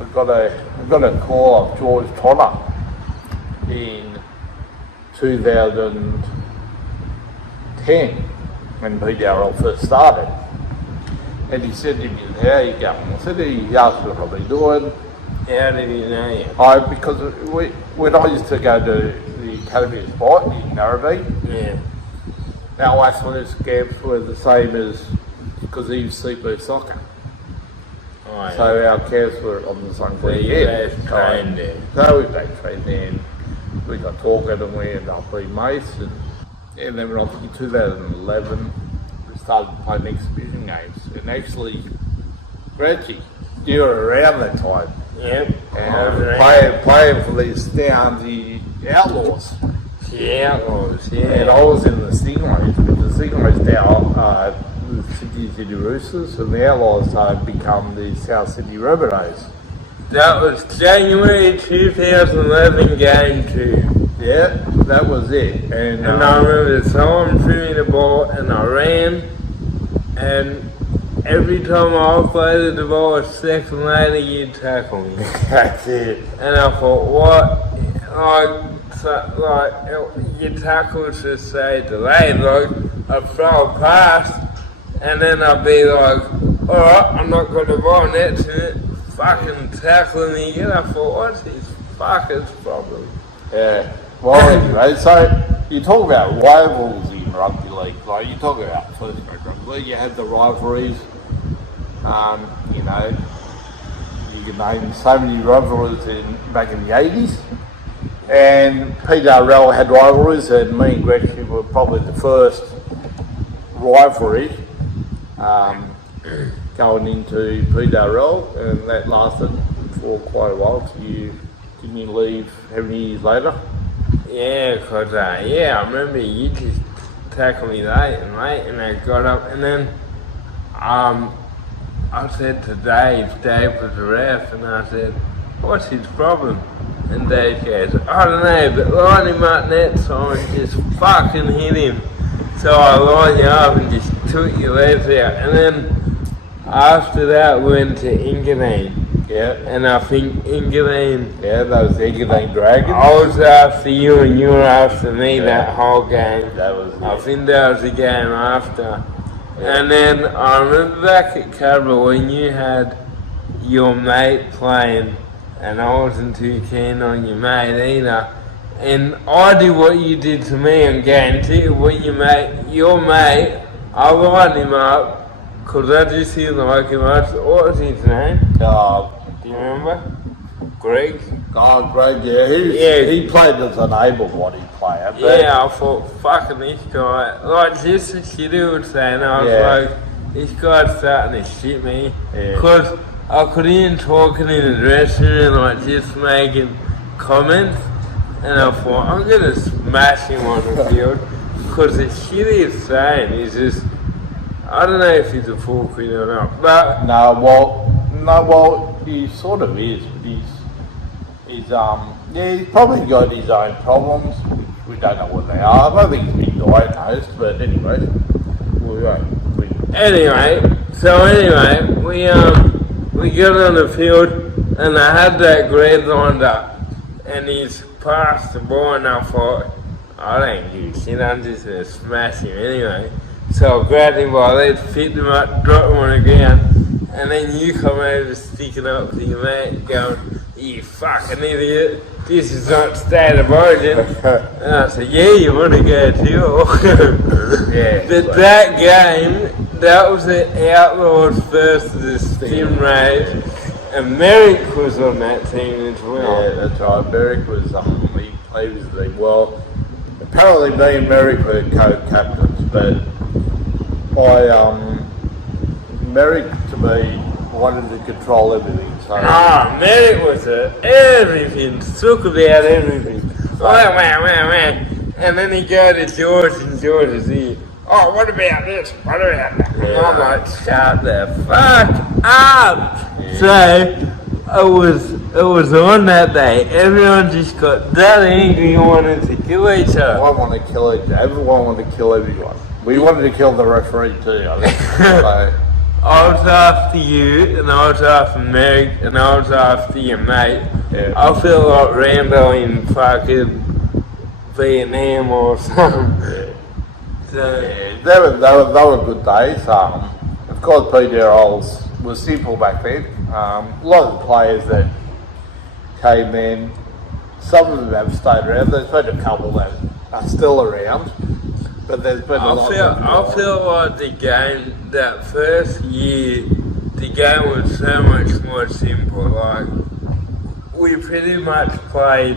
I got a call of George Trotter in 2010 when Pete Darrell first started. And he said to me, how are you going? I said, he asked me what I've been doing. How did he know you? Because when I used to go to the Academy of Sport in Narrabee, our athletics camps were the same as, because he was CP soccer. Oh, So our camps were on the same So you both trained there? So we both trained there, and we got talking and we ended up being mates. And then when I think in 2011, we started playing exhibition games. And actually, Reggie, you were around that time. Yep. And playing for these towns, the Outlaws. The Outlaws, yeah. And I was in the Stingrays, but the Stingrays now the City Roosters, and the Outlaws have become the South Sydney Rabbitohs. That was January 2011 game 2. Yeah, that was it. And I remember someone threw me the ball and I ran, and every time I played the ball a second later you'd tackle me. That's it. And I thought, what? Like your tackles just say delayed, like I'd throw a pass and then I'd be like, alright, I'm not going to ball next to it, fucking tackling me again. I thought, what's his fucker's problem? Yeah. Well, anyway, so you talk about rivals in rugby league, like you talk about first grade rugby league, you had the rivalries, you know, you can name so many rivalries back in the 80s. And Pete Darrell had rivalries, and me and Greg were probably the first rivalry going into Pete Darrell, and that lasted for quite a while. So didn't you leave how many years later? Yeah, because I remember you just tackled me late, and I got up, and then I said to Dave was the ref, and I said, what's his problem? And Dave goes, I don't know, but line him up next time and just fucking hit him. So I lined you up and just took your legs out. And then after that we went to Engadine. Yeah. And I think Engadine... Yeah, that was the Engadine Dragons. I was after you and you were after me that whole game. That was it. I think that was the game after. Yeah. And then I remember back at Cabra when you had your mate playing, and I wasn't too keen on your mate either. And I did what you did to me on game 2 when your mate, I lined him up, because I just didn't like him. What was his name? Do you remember? Greg? Oh, Greg, yeah. He played as an able-bodied player. Yeah, I thought, fucking this guy, like just the shit he was saying, I was like, this guy's starting to shit me. Because I could hear him talking in the dressing room, like just making comments, and I thought, I'm going to smash him on the field, because the shit he's saying is just, I don't know if he's a full quid or not, but... No, well, he sort of is, but he's probably got his own problems, which we don't know what they are. I don't think he's been diagnosed, but anyway, we got on the field, and I had that grade lined up, and he's passed the ball, and I thought, I don't give a shit, I'm just going to smash him anyway. So I grabbed him by the legs, picked him up, dropped him on the ground, and then you come over sticking up to your mate, going, you fucking idiot, this is not state of origin. And I said, yeah, you want to go too? But that game, that was the Outlaws versus the Stingrays, and Merrick was on that team as well. Yeah, that's right. Merrick was, he played with the, well, apparently me and Merrick were co-captains, but Merrick to me wanted to control everything. So Merrick was everything, took about everything. Wow. And then he go to George, and George is here. Oh, what about this? What about that? And I'm like, shut the fuck up. Yeah. So it was on that day. Everyone just got that angry and wanted to kill each other. Everyone wanted to kill everyone. We wanted to kill the referee too, I think. So, I was after you, and I was after Meg, and I was after your mate. Yeah. I feel like Rambo in fucking Vietnam or something. Yeah. So, Yeah, they were good days. Of course, PDRLs was simple back then. A lot of the players that came in, some of them have stayed around. There's been a couple that are still around, but there's been a lot. I feel like the game, that first year, the game was so much more simple. Like, we pretty much played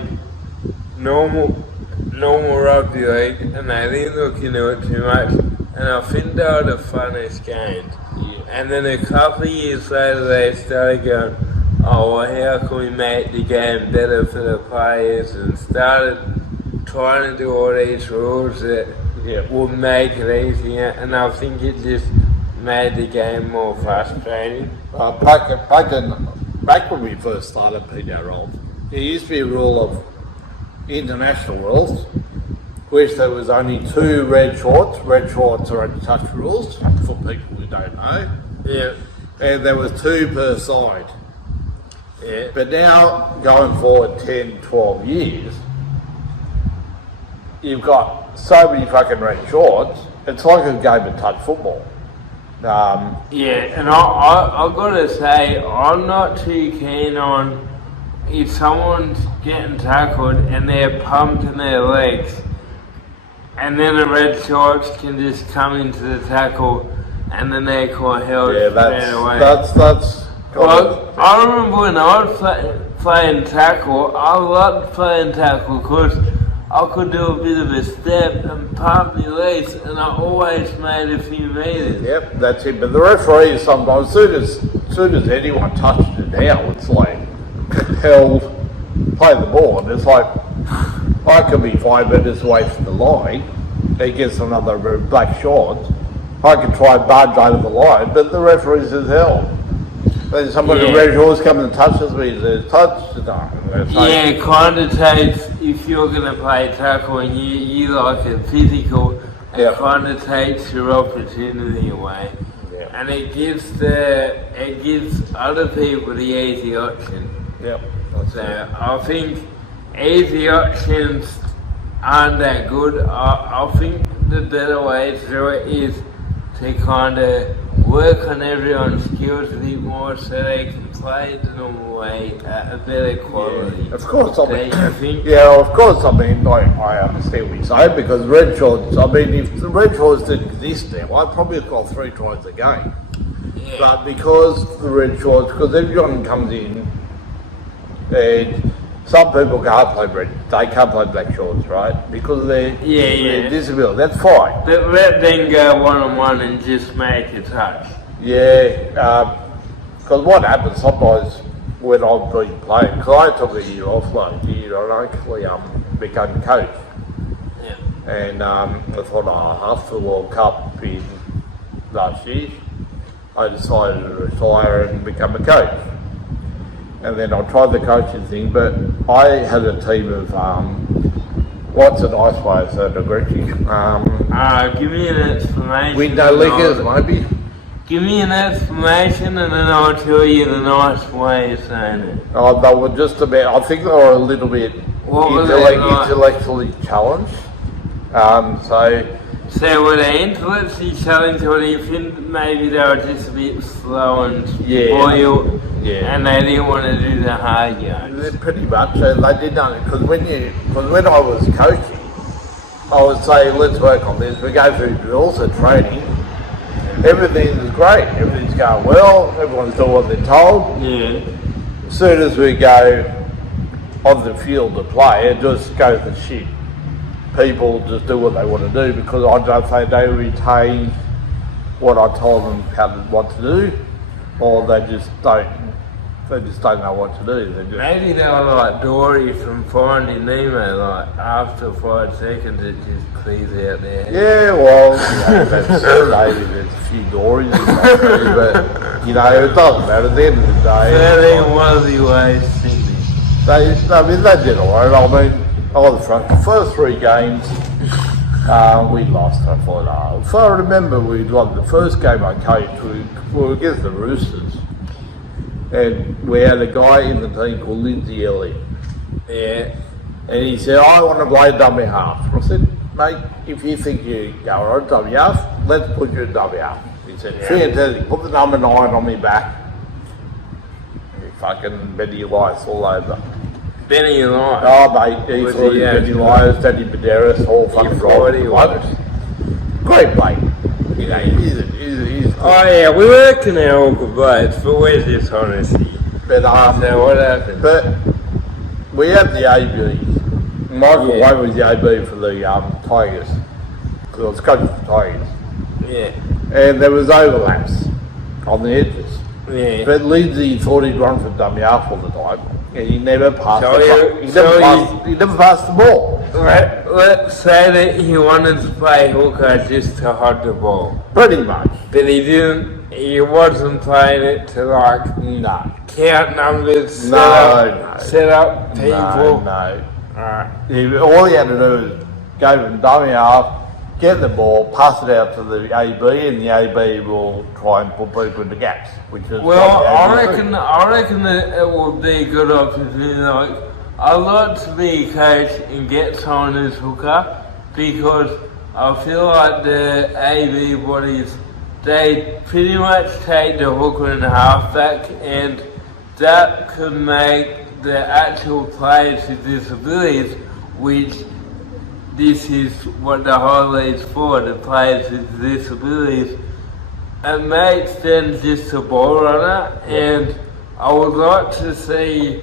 normal rugby league, and they didn't look into it too much. And I think they were the funnest games. Yeah. And then a couple of years later, they started going, oh, well, how can we make the game better for the players? And started trying to do all these rules that would make it easier. And I think it just made the game more frustrating. Back when we first started PDRL, there used to be a rule of international rules, which there was only 2 red shorts. Red shorts are only touch rules for people who don't know. Yeah. And there was 2 per side. Yeah. But now, going forward 10, 12 years, you've got so many fucking red shorts, it's like a game of touch football. Yeah, and I've got to say, I'm not too keen on if someone's getting tackled and they're pumping their legs, and then the red shorts can just come into the tackle and then they call held straight away. That's well, I remember when I was playing tackle, I loved playing tackle because I could do a bit of a step and pump my legs, and I always made a few meters. Yep, that's it. But the referees sometimes, as soon as anyone touched it now, it's like held, play the ball, and it's like I could be 5 metres away from the line, he gets another black short, I could try and barge over the line, but the referee says held. Then somebody red horse comes and touches me, says touch. Yeah, kind of takes, if you're going to play tackle and you like it physical, it kind of takes your opportunity away. Yeah. And it gives other people the easy option. Yep. So I think easy options aren't that good. I think the better way to do it is to kind of work on everyone's skills a bit more so they can play the normal way at a better quality. Yeah. Of course, I mean, think? I understand what you're saying, because red shorts, I mean, if the red shorts didn't exist now, I'd probably have got 3 tries a game. Yeah. But because the red shorts, because everyone comes in, and some people can't play they can't play black shorts, right? Because of their disability. That's fine. But let them go 1-on-1 and just make a touch. Yeah, because what happens sometimes when I've been playing, because I took a year off last year, I actually became a coach. Yeah. And I thought, after the World Cup in last year, I decided to retire and become a coach. And then I tried the coaching thing, but I had a team of, what's a nice way of saying it, give me an explanation. window lickers, maybe? Give me an explanation and then I'll tell you the nice way of saying it. Oh, they were just about, I think they were a little bit intellectually challenged. So were they intellectually challenged, or do you think maybe they were just a bit slow and spoiled? Yeah. And they didn't want to do the hard yards? Pretty much. They did not, because when I was coaching, I would say, let's work on this. We go through drills and training. Everything is great. Everything's going well. Everyone's doing what they're told. Yeah. As soon as we go on the field to play, it just goes to shit. People just do what they want to do, because I don't think they retain what I told them what to do, or they just don't know what to do. Maybe they were like Dori from Finding Nemo, like after 5 seconds it just clears out there. Yeah, well, maybe there's a few Dories in that too, but it doesn't matter. At the end of the day, 13 was the way Sydney. They did alright. I mean, the first 3 games, We lost, I thought. If I remember, we won the first game I came to, we were against the Roosters. And we had a guy in the team called Lindsay Elliott. Yeah. And he said, I want to play dummy half. I said, mate, if you think you go on dummy half, let's put you in dummy half. He said, fantastic, put the number 9 on me back. He fucking Benny Elias all over. Benny Elias? Oh, mate, easily Benny Elias, Danny Medeiros, all fucking right. Great mate. You know, he's oh yeah, we reckon they're all good blokes, but where's this honesty? But, so what happened? But we had the ABs. Michael White was the AB for the Tigers. Because I was coaching for Tigers. Yeah. And there was overlaps on the edges. Yeah. But Lindsay thought he'd run for dummy half all the time. And he never passed he never passed the ball. Let's say that he wanted to play hooker just to hold the ball. Pretty much. But he wasn't playing it to count numbers, set up people. No. Alright. All he had to do was go from dummy half, get the ball, pass it out to the AB, and the AB will try and put people in the gaps. Well, I reckon that it would be a good opportunity. Like, I'd like to be a coach and get someone as hooker because I feel like the AB bodies, they pretty much take the hooker and halfback, and that could make the actual players with disabilities, which this is what the whole league's for, the players with disabilities. It makes them just a ball runner, and I would like to see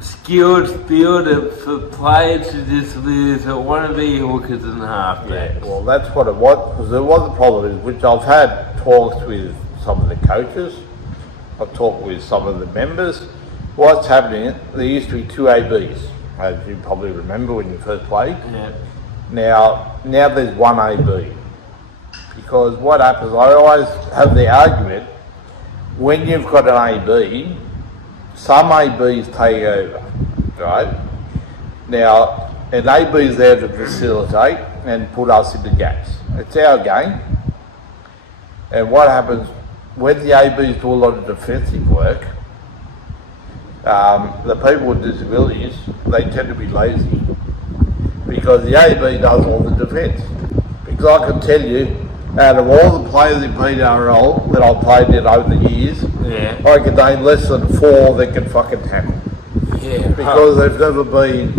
skills built for players with disabilities that want to be hookers and halfbacks. Yeah, well, that's what it was, because what the problem is, which I've had talks with some of the coaches, I've talked with some of the members. What's happening, there used to be 2 ABs, as you probably remember when you first played. Yeah. Now there's 1 AB. Because what happens, I always have the argument, when you've got an AB, some ABs take over, right? Now, an AB is there to facilitate and put us in the gaps. It's our game. And what happens, when the ABs do a lot of defensive work, the people with disabilities, they tend to be lazy. Because the AB does all the defence. Because I can tell you, out of all the players in PWRL that I've played in over the years, I can name less than 4 that can fucking tackle. Yeah. Because they've never been,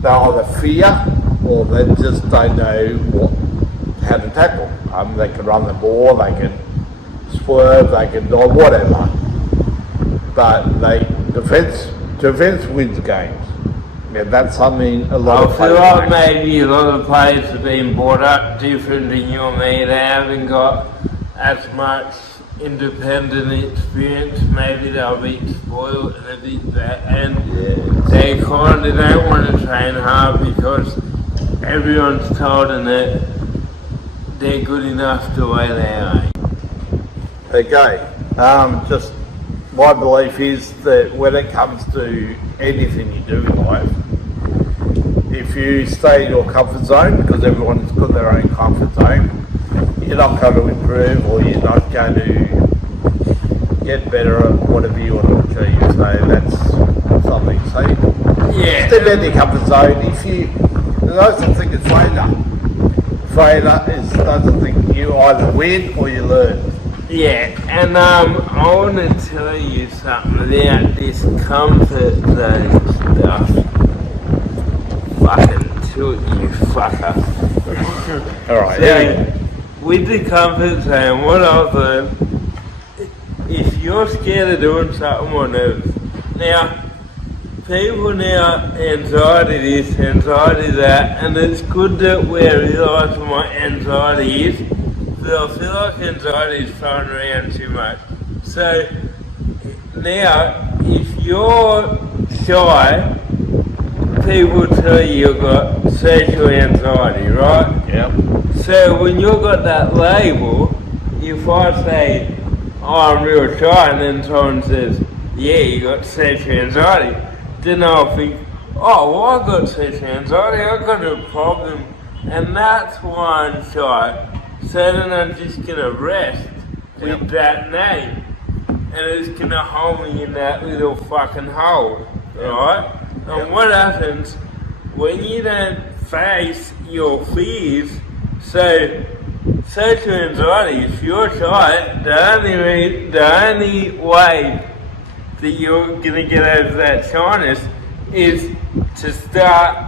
they either fear or they just don't know how to tackle. They can run the ball, they can swerve, they can do whatever. But defence wins games. Yeah, that's something a lot of players. I feel like maybe a lot of players have been brought up different than you and me. They haven't got as much independent experience. Maybe they'll be spoiled and a bit that, and they kind of don't want to train hard because everyone's told them that they're good enough the way they are. Okay, just my belief is that when it comes to anything you do in life, if you stay in your comfort zone, because everyone's got their own comfort zone, you're not going to improve or you're not going to get better at whatever you want to achieve. So that's something. So step out of your comfort zone. There's no such thing as failure. Failure is no such thing. You either win or you learn. Yeah, and I want to tell you something about this comfort zone stuff. Fucking toot, you fucker. Alright, so, with the comfort zone, what I've learned, if you're scared of doing something or nervous, now, people now, anxiety this, anxiety that, and it's good that we're realising what anxiety is. I feel like anxiety is thrown around too much. So now, if you're shy, people tell you you've got social anxiety, right? Yep. So when you've got that label, if I say, oh, I'm real shy, and then someone says, yeah, you got social anxiety, then I'll think, oh, well, I've got social anxiety, I've got a problem And that's one shot. So then I'm just gonna rest with that name. And it's gonna hold me in that little fucking hole, right? And what happens when you don't face your fears? So social anxiety, if you're shy, the only way that you're gonna get over that shyness is to start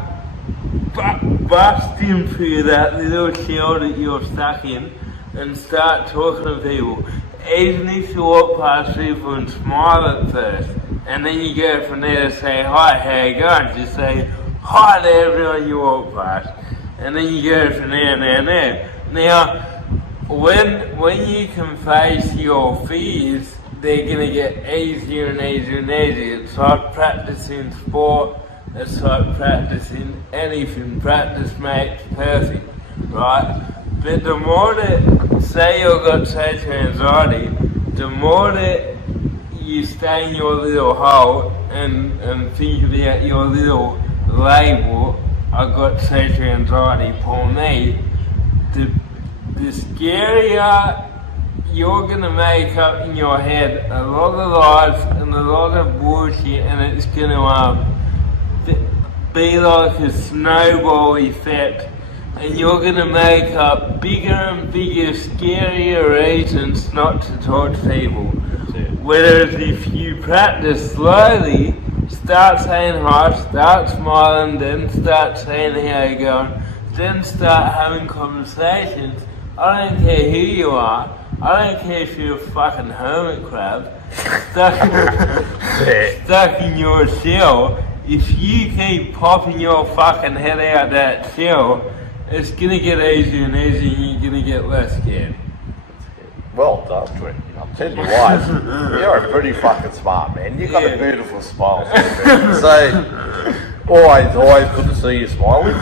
busting through that little shell that you're stuck in and start talking to people. Even if you walk past people and smile at first, and then you go from there to say, hi, how you going? Just say, hi to everyone you walk past. And then you go from there and there and there. Now, when you can face your fears, they're going to get easier and easier and easier. It's like practicing sport. It's like practicing anything. Practice makes perfect, right? But the more that, say you've got social anxiety, the more that you stay in your little hole and think about your little label, I've got social anxiety for me, the scarier you're going to make up in your head a lot of lies and a lot of bullshit, and it's going to be like a snowball effect, and you're going to make up bigger and bigger, scarier reasons not to talk to people. Whereas if you practice slowly, start saying hi, start smiling, then start saying how you're going, then start having conversations. I don't care who you are. I don't care if you're a fucking hermit crab stuck in your shell. If you keep popping your fucking head out that shell, it's gonna get easier and easier and you're gonna get less scared. Well done, Dori. I'll tell you what, you're a pretty fucking smart man. You've got a beautiful smile. So, always good to see you smiling.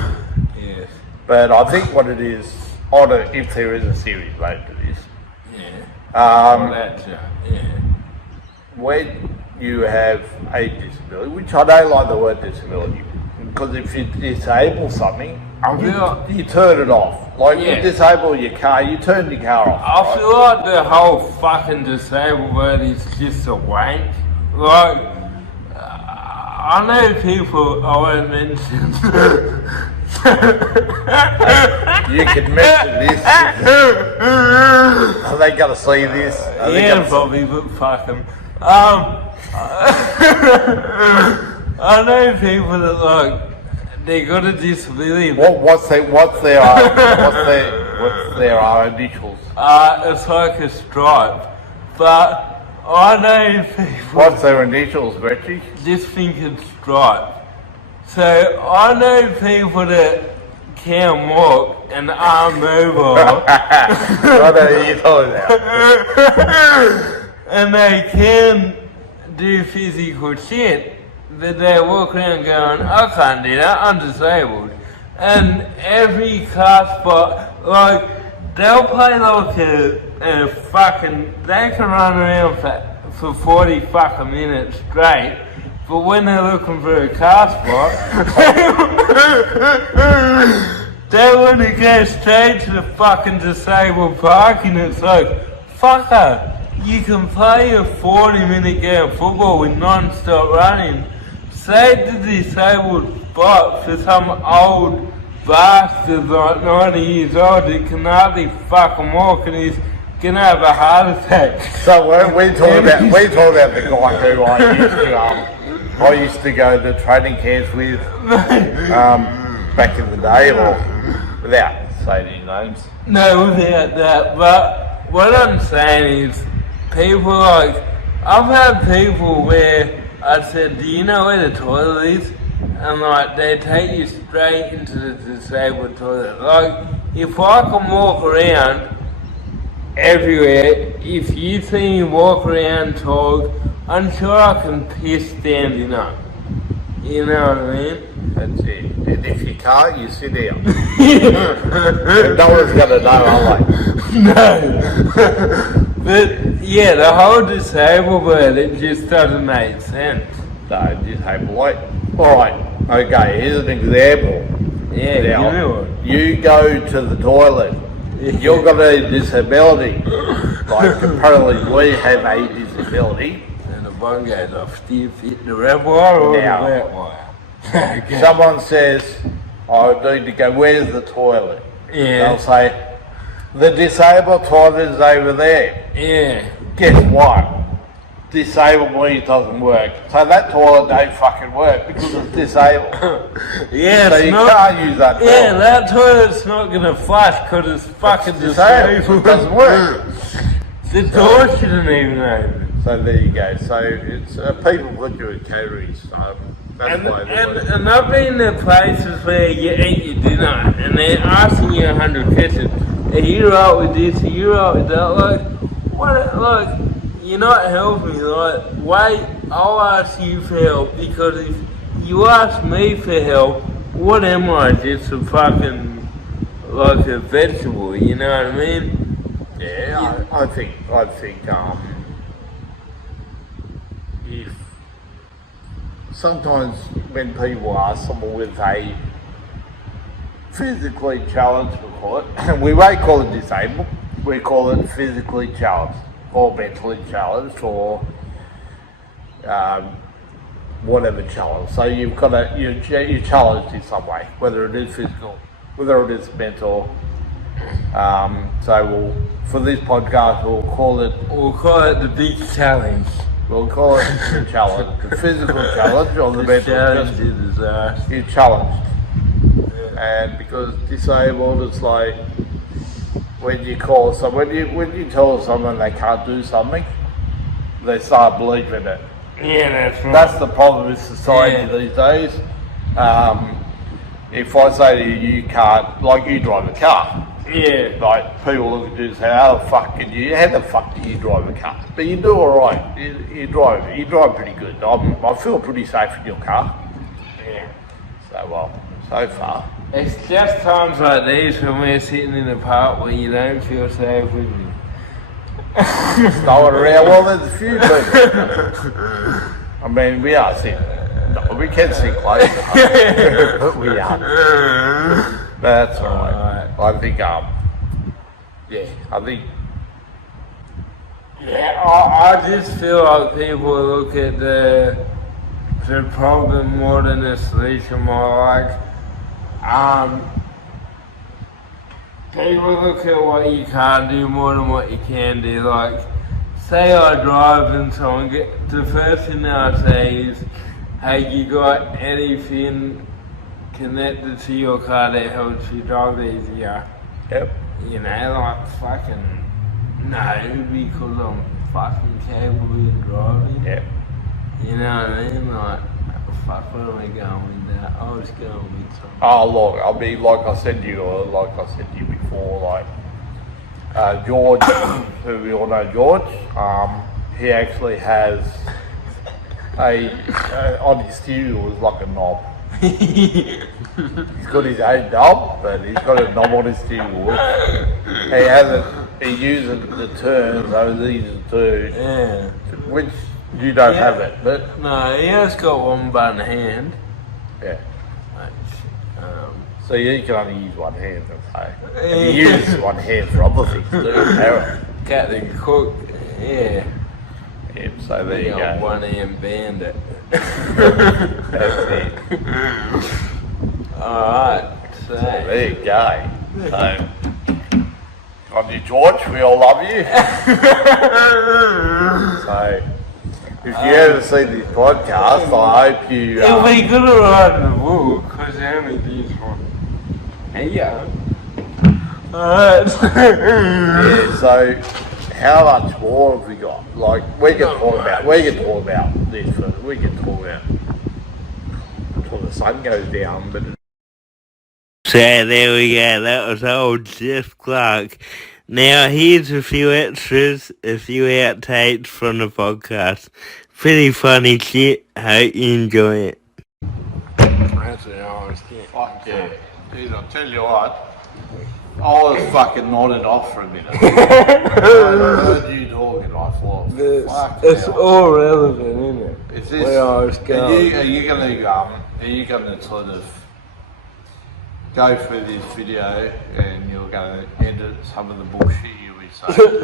Yes. But I think what it is, if there is a series made to this, when you have a disability, which I don't like the word disability, because if you disable something, you turn it off. Like you disable your car, you turn your car off. I feel like the whole fucking disabled word is just a wank. Like, I know people, I won't mention. You can mention this. Are they going to see this? Yeah, probably, but fuck them. I know people that like, they got a disability. What's their initials? It's like a stripe, but I know people. What's their initials, Richie? Just think it's stripe. So I know people that can walk and are mobile. What are you talking about? And they can do physical shit. But they walk around going, I can't do that, I'm disabled. And every car spot, like, they'll play like a fucking, they can run around for 40 fucking minutes straight, but when they're looking for a car spot, they want to go straight to the fucking disabled parking. It's like, fucker, you can play a 40-minute game of football with non-stop running. Save the disabled spot for some old bastard like 90 years old that can hardly fucking walk and he's gonna have a heart attack. So we're talking about the guy who I used to go to training camps with back in the day, or without saying any names. No, without that. But what I'm saying is, people like, I've had people where I said, do you know where the toilet is? And like, they take you straight into the disabled toilet. Like, if I can walk around everywhere, if you see me walk around talk, I'm sure I can piss standing up. You know what I mean? That's it. And if you can't, you sit down. No one's gonna know, are they? No. But yeah, the whole disabled word, it just doesn't make sense. No, disabled. Like, alright, okay, here's an example. Yeah, Now, give me one. you go to the toilet. You've got a disability. Like, apparently we have a disability. And the bun goes off. Do you fit the red wire or Now. the black wire? Okay. Someone says, I need to go, where's the toilet? Yeah. They'll say, the disabled toilet is over there. Yeah. Guess what? Disabled means doesn't work. So that toilet don't fucking work because it's disabled. Yeah, So it's you not, can't use that toilet. yeah, that toilet's not gonna flush because it's fucking disabled. It doesn't work. The door shouldn't even open. So there you go. So it's people put you in categories. That's why And I've been to places where you eat your dinner and they're asking you 100 questions. Are you right with this? Are you right with that? Like, what? Like, you're not helping me. Like, wait, I'll ask you for help because if you ask me for help, what am I? Just a fucking like a vegetable. You know what I mean? Yeah, I think if sometimes when people ask someone with a physically challenged, we won't call it disabled, we call it physically challenged or mentally challenged or whatever challenge. So you've got you're challenged in some way, whether it is physical, whether it is mental. So for this podcast, we'll call it the big challenge. We'll call it the challenge, the physical challenge or the mental challenge challenge. is You're challenged. And because disabled, it's like when you call someone, when you tell someone they can't do something, they start believing it. Yeah, that's right. That's the problem with society these days. If I say to you, you can't, like you drive a car. Yeah. Like people look at you and say, how the fuck do you drive a car? But you do alright. You drive pretty good. I feel pretty safe in your car. Yeah. So far. It's just times like these when we're sitting in a park where you don't feel safe with me. Snowing around, well there's a few people. I mean, we are sitting. No, we can sit close. But we are. That's alright. I think, I just feel like people look at the problem more than the solution. More like, people look at what you can't do more than what you can do. Like, say I drive and someone the first thing I say is, hey, you got anything connected to your car that helps you drive easier? Yep. You know, like fucking, no, because I'm fucking capable of driving. Yep. You know what I mean? Like, fuck, where am I going with that? I was going with something. Oh, look, I mean, like I said to you before, like, George, who we all know George, he actually has on his steering wheel is like a knob. He's got his own knob, but he's got a knob on his steering wheel. He uses the turns, so it's easy to do. Yeah. Which you don't have it, but No, he has got one button hand. yeah. Which, So you can only use one hand, okay? And you use one hand for other things too, apparently. Captain Cook, yeah. Yeah, so there you go. One hand bandit. That's it. Alright, so There you go. So, on you, George, we all love you. So, if you ever see this podcast, I hope you. it'll be good to write in the book, because how many these one? Hey, yeah. Alright. Yeah, so, how much more have we got? Like, we can talk about this first. We can talk about until the sun goes down, but. So there we go, that was old Jeff Clark. Now here's a few extras, a few outtakes from the podcast. Pretty funny shit, hope you enjoy it. That's an honest kid. Fuck yeah. Dude, I'll tell you what. I was fucking nodded off for a minute. I heard you talking, I thought, fuck It's hell. all relevant, isn't it? Is this, Where I was going. are you gonna sort of, go through this video and you're going to edit some of the bullshit you'll be saying.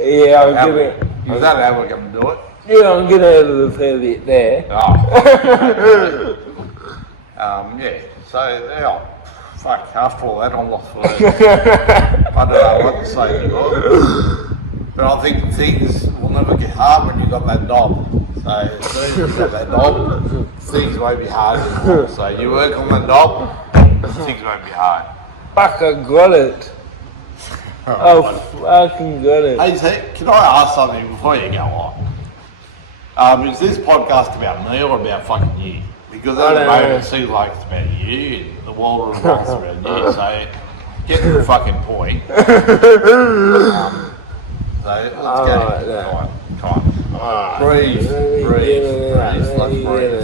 Yeah, I'm gonna. Is that how we're going to do it? Yeah, I'm gonna edit a fair bit there. Oh. Yeah. So, yeah. Fuck, after all that, I'm lost words. I don't know what to say anymore. But I think things will never get hard when you've got that knob. So, as soon as you've got that knob, things won't be hard anymore. So, you work on the knob, things won't be hard. Fuck, I got it. Oh, fucking got it. Hey, Zach, can I ask something before you go on? Is this podcast about me or about fucking you? Because at the moment it seems like it's about you, and the world revolves around you, so get to the fucking point. So let's go. Time. Breathe. Let's breathe.